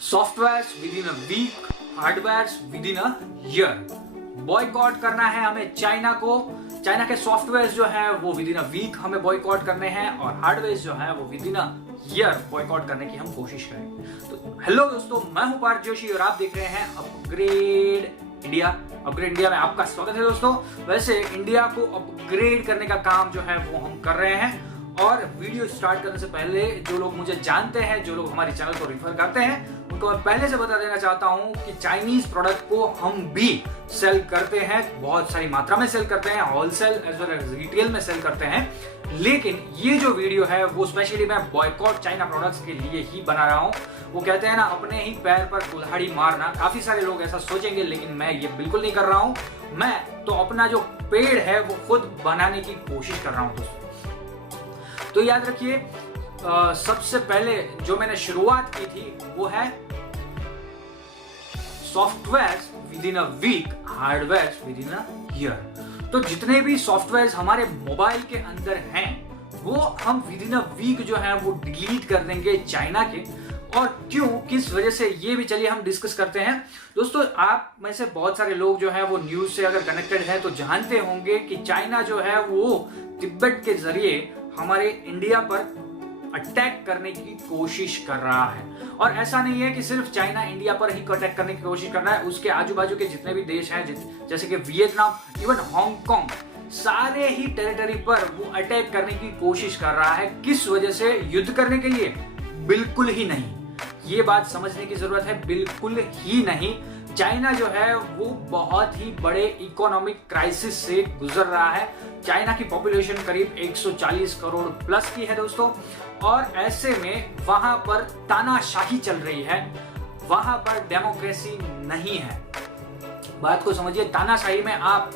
Softwares within a week, hardwares within a year. Boycott करना है हमें China को। चाइना के सॉफ्टवेयर जो है वो विद इन अ वीक हमें बॉयकॉट करने हैं और हार्डवेयर जो है वो with in a year boycott करने की हम कोशिश करें। तो हेलो दोस्तों, मैं हूं पार्थ जोशी और आप देख रहे हैं अपग्रेड इंडिया। अपग्रेड इंडिया में आपका स्वागत है दोस्तों। वैसे इंडिया को अपग्रेड करने का काम जो है वो हम कर रहे हैं और वीडियो स्टार्ट करने से पहले जो लोग मुझे जानते हैं, जो लोग हमारे चैनल को रिफर करते हैं, उनको मैं पहले से बता देना चाहता हूं कि चाइनीज प्रोडक्ट को हम भी सेल करते हैं, बहुत सारी मात्रा में सेल करते हैं, wholesale as well as retail में सेल करते हैं। लेकिन ये जो वीडियो है वो स्पेशली मैं बॉयकॉट चाइना प्रोडक्ट्स के लिए ही बना रहा हूं। वो कहते हैं ना, अपने ही पैर पर कुल्हाड़ी मारना। काफी सारे लोग ऐसा सोचेंगे, लेकिन मैं ये बिल्कुल नहीं कर रहा हूं। मैं तो अपना जो पेड़ है वो खुद बनाने की कोशिश कर रहा हूं दोस्तों। तो याद रखिए, सबसे पहले जो मैंने शुरुआत की थी वो है software within a week, hardware within a year. तो जितने भी सॉफ्टवेयर हमारे मोबाइल के अंदर हैं वो हम विद इन अ वीक जो है वो डिलीट कर देंगे चाइना के। और क्यों, किस वजह से, ये भी चलिए हम डिस्कस करते हैं दोस्तों। आप में से बहुत सारे लोग जो है वो न्यूज से अगर कनेक्टेड हैं तो जानते होंगे कि चाइना जो है वो तिब्बत के जरिए हमारे इंडिया पर अटैक करने की कोशिश कर रहा है। और ऐसा नहीं है कि सिर्फ चाइना इंडिया पर ही अटैक करने की कोशिश कर रहा है, उसके आजू बाजू के जितने भी देश हैं, जैसे कि वियतनाम, इवन हांगकांग, सारे ही टेरिटरी पर वो अटैक करने की कोशिश कर रहा है। किस वजह से? युद्ध करने के लिए? बिल्कुल ही नहीं। ये बात समझने की जरूरत है, बिल्कुल ही नहीं। चाइना जो है वो बहुत ही बड़े इकोनॉमिक क्राइसिस से गुजर रहा है। चाइना की पॉपुलेशन करीब 140 करोड़ प्लस की है दोस्तों, और ऐसे में वहां पर तानाशाही चल रही है, वहां पर डेमोक्रेसी नहीं है। बात को समझिए, तानाशाही में आप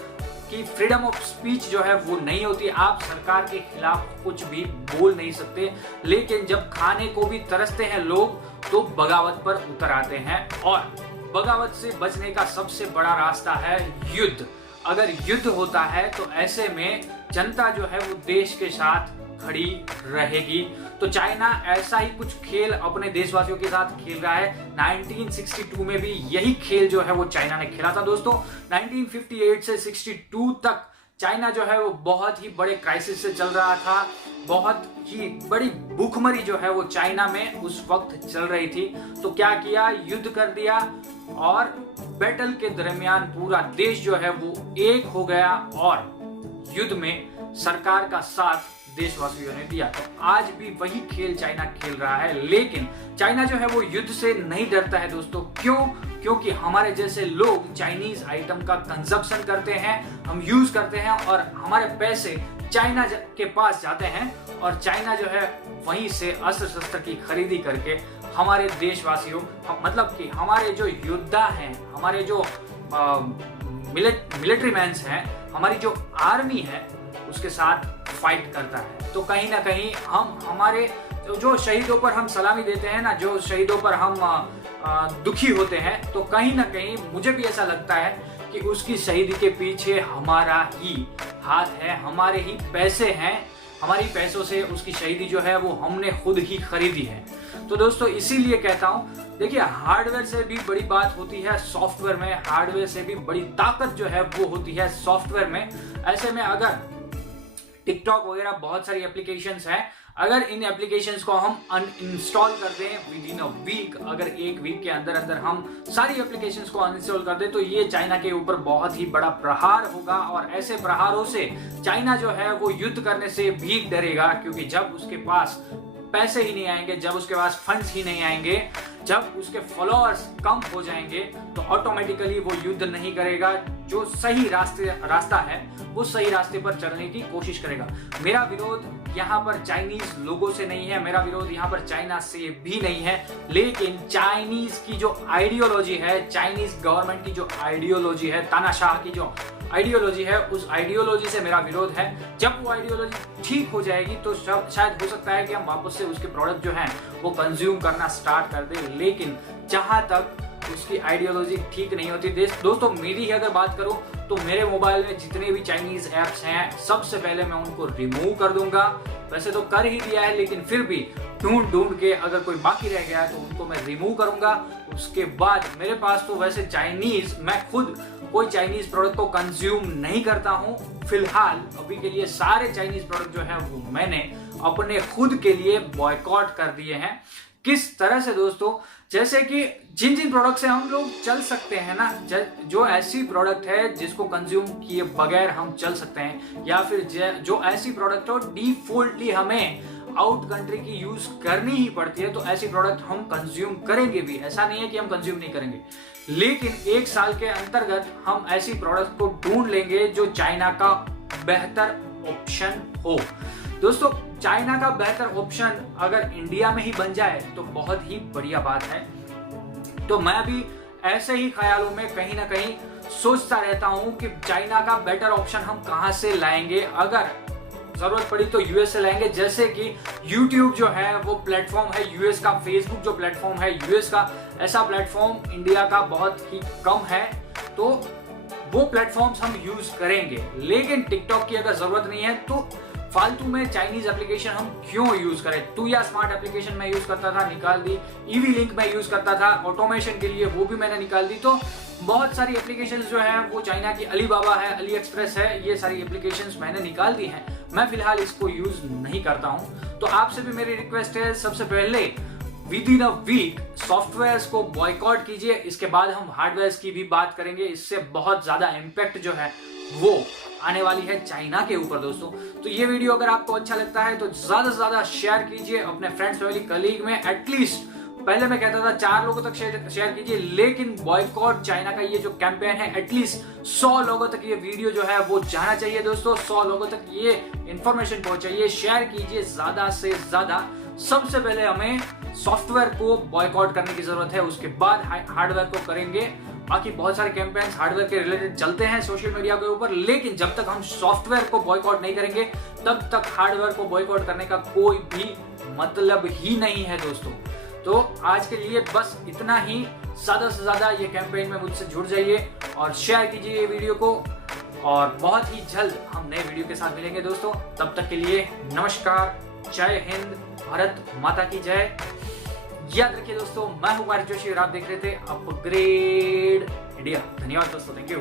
की फ्रीडम ऑफ स्पीच जो है वो नहीं होती, आप सरकार के खिलाफ कुछ भी बोल नहीं सकते। लेकिन जब खाने को भी तरसते हैं लोग तो बगावत पर उतर आते हैं, और बगावत से बचने का सबसे बड़ा रास्ता है युद्ध। अगर युद्ध होता है तो ऐसे में जनता जो है वो देश के साथ खड़ी रहेगी। तो चाइना ऐसा ही कुछ खेल अपने देशवासियों के साथ खेल रहा है। 1962 में भी यही खेल जो है वो चाइना ने खेला था दोस्तों। 1958 से 62 तक चाइना जो है वो बहुत ही बड़े क्राइसिस से चल रहा था। बहुत ही बड़ी भूखमरी जो है वो चाइना में उस वक्त चल रही थी। तो क्या किया? युद्ध कर दिया, और बैटल के दरमियान पूरा देश जो है वो एक हो गया और युद्ध में सरकार का साथ देशवासियों ने दिया। तो आज भी वही खेल चाइना खेल रहा है। लेकिन चाइना जो है वो युद्ध से नहीं डरता है दोस्तों। क्यों? क्योंकि हमारे जैसे लोग चाइनीज आइटम का कंजप्शन करते हैं, हम यूज करते हैं, और हमारे पैसे चाइना के पास जाते हैं, और चाइना जो है वहीं से अस्त्र शस्त्र की खरीदी करके हमारे देशवासियों, मतलब कि हमारे जो योद्धा हैं, हमारे जो मिलिट्री मैन्स हैं, हमारी जो आर्मी है, उसके साथ फाइट करता है। तो कहीं ना कहीं हम हमारे जो शहीदों पर हम सलामी देते हैं ना, जो शहीदों पर हम दुखी होते हैं, तो कहीं ना कहीं मुझे भी ऐसा लगता है कि उसकी शहीदी के पीछे हमारा ही हाथ है, हमारे ही पैसे हैं, हमारी पैसों से उसकी शहीदी जो है वो हमने खुद ही खरीदी है। तो दोस्तों इसीलिए कहता हूं, देखिए, हार्डवेयर से भी बड़ी बात होती है सॉफ्टवेयर में, हार्डवेयर से भी बड़ी ताकत जो है वो होती है सॉफ्टवेयर में। ऐसे में अगर टिकटॉक वगैरह बहुत सारी एप्लीकेशंस हैं, अगर इन एप्लीकेशंस को हम अनइंस्टॉल कर दें विद इन अ वीक, अगर एक वीक के अंदर अंदर हम सारी एप्लीकेशंस को अनइंस्टॉल कर दें, तो ये चाइना के ऊपर बहुत ही बड़ा प्रहार होगा। और ऐसे प्रहारों से चाइना जो है वो युद्ध करने से भी डरेगा, क्योंकि जब उसके पास पैसे ही नहीं आएंगे, जब उसके पास फंड्स ही नहीं आएंगे, जब उसके फॉलोअर्स कम हो जाएंगे, तो ऑटोमेटिकली वो युद्ध नहीं करेगा। जो सही रास्ता है वो सही रास्ते पर चलने की कोशिश करेगा। मेरा विरोध यहाँ पर चाइनीज लोगों से नहीं है, मेरा विरोध यहाँ पर चाइना से भी नहीं है, लेकिन चाइनीज की जो आइडियोलॉजी है, चाइनीज गवर्नमेंट की जो आइडियोलॉजी है, तानाशाह की जो आइडियोलॉजी है, उस आइडियोलॉजी से मेरा विरोध है। जब वो आइडियोलॉजी ठीक हो जाएगी तो शायद हो सकता है कि हम वापस से उसके प्रोडक्ट जो हैं वो कंज्यूम करना स्टार्ट कर दें। लेकिन जहां तक उसकी आइडियोलॉजी ठीक नहीं होती। दोस्तों मेरी ही अगर बात करूं तो मेरे मोबाइल में जितने भी चाइनीज ऐप्स हैं सबसे पहले मैं उनको रिमूव कर दूंगा। वैसे तो कर ही दिया है, लेकिन फिर भी ढूंढ के अगर कोई बाकी रह गया है तो उनको मैं रिमूव करूंगा। उसके बाद मेरे पास तो वैसे चाइनीज, मैं खुद कोई चाइनीज प्रोडक्ट को कंज्यूम नहीं करता हूं फिलहाल। अभी के लिए सारे चाइनीज प्रोडक्ट जो है वो मैंने अपने खुद के लिए बॉयकॉट कर दिए हैं। किस तरह से दोस्तों, जैसे कि जिन प्रोडक्ट से हम लोग चल सकते हैं ना, जो ऐसी प्रोडक्ट है जिसको कंज्यूम किए बगैर हम चल सकते हैं, या फिर जो ऐसी प्रोडक्ट हो डिफॉल्टली हमें आउट कंट्री की यूज करनी ही पड़ती है, तो ऐसी प्रोडक्ट हम कंज्यूम करेंगे भी। ऐसा नहीं है कि हम कंज्यूम नहीं करेंगे, लेकिन 1 साल के अंतर्गत हम ऐसी प्रोडक्ट को ढूंढ लेंगे जो चाइना का बेहतर ऑप्शन हो। दोस्तों चाइना का बेहतर ऑप्शन अगर इंडिया में ही बन जाए तो बहुत ही बढ़िया बात है। तो मैं भी ऐसे ही ख्यालों में कहीं ना कहीं सोचता रहता हूं कि चाइना का बेटर ऑप्शन हम कहां से लाएंगे। अगर जरूरत पड़ी तो यूएस से लाएंगे, जैसे कि यूट्यूब जो है वो प्लेटफॉर्म है यूएस का, फेसबुक जो प्लेटफॉर्म है यूएस का, ऐसा प्लेटफॉर्म इंडिया का बहुत ही कम है, तो वो प्लेटफॉर्म्स हम यूज करेंगे। लेकिन टिकटॉक की अगर जरूरत नहीं है तो फालतू में चाइनीज एप्लीकेशन हम क्यों यूज करें। टू या स्मार्ट एप्लीकेशन मैं यूज करता था, निकाल दी। ईवी लिंक मैं यूज करता था ऑटोमेशन के लिए, वो भी मैंने निकाल दी। तो बहुत सारी एप्लीकेशंस जो है वो चाइना की, अलीबाबा है, अली एक्सप्रेस है, ये सारी एप्लीकेशंस मैंने निकाल दी हैं। मैं फिलहाल इसको यूज नहीं करता हूं। तो आपसे भी मेरी रिक्वेस्ट है, सबसे पहले within a week softwares को बॉयकॉट कीजिए। इसके बाद हम हार्डवेयर की भी बात करेंगे। इससे बहुत ज्यादा इम्पैक्ट जो है वो आने वाली है चाइना के ऊपर दोस्तों। तो ये वीडियो अगर आपको अच्छा लगता है तो ज्यादा से ज्यादा शेयर कीजिए अपने फ्रेंड्स, फैमिली, कलीग में। एटलीस्ट पहले मैं कहता था 4 लोगों तक शेयर कीजिए, लेकिन बॉयकॉट चाइना का ये जो कैंपेन है एटलीस्ट 100 लोगों तक ये वीडियो जो है वो जाना चाहिए दोस्तों। 100 लोगों तक ये इंफॉर्मेशन पहुंचाइए, शेयर कीजिए ज्यादा से ज्यादा। सबसे पहले हमें सॉफ्टवेयर को बॉयकॉट करने की जरूरत है, उसके बाद हार्डवेयर को करेंगे। बाकी बहुत सारे कैंपेन्स हार्डवेयर के रिलेटेड चलते हैं सोशल मीडिया के ऊपर, लेकिन जब तक हम सॉफ्टवेयर को बॉयकॉट नहीं करेंगे तब तक हार्डवेयर को बॉयकॉट करने का कोई भी मतलब ही नहीं है दोस्तों। तो आज के लिए बस इतना ही। ज्यादा से ज्यादा ये कैंपेन में मुझसे जुड़ जाइए और शेयर कीजिए ये वीडियो को, और बहुत ही जल्द हम नए वीडियो के साथ मिलेंगे दोस्तों। तब तक के लिए नमस्कार, जय हिंद, भारत माता की जय। याद रखिए दोस्तों, मैं हूं कुमार जोशी और आप देख रहे थे अपग्रेड इंडिया। धन्यवाद दोस्तों, थैंक यू।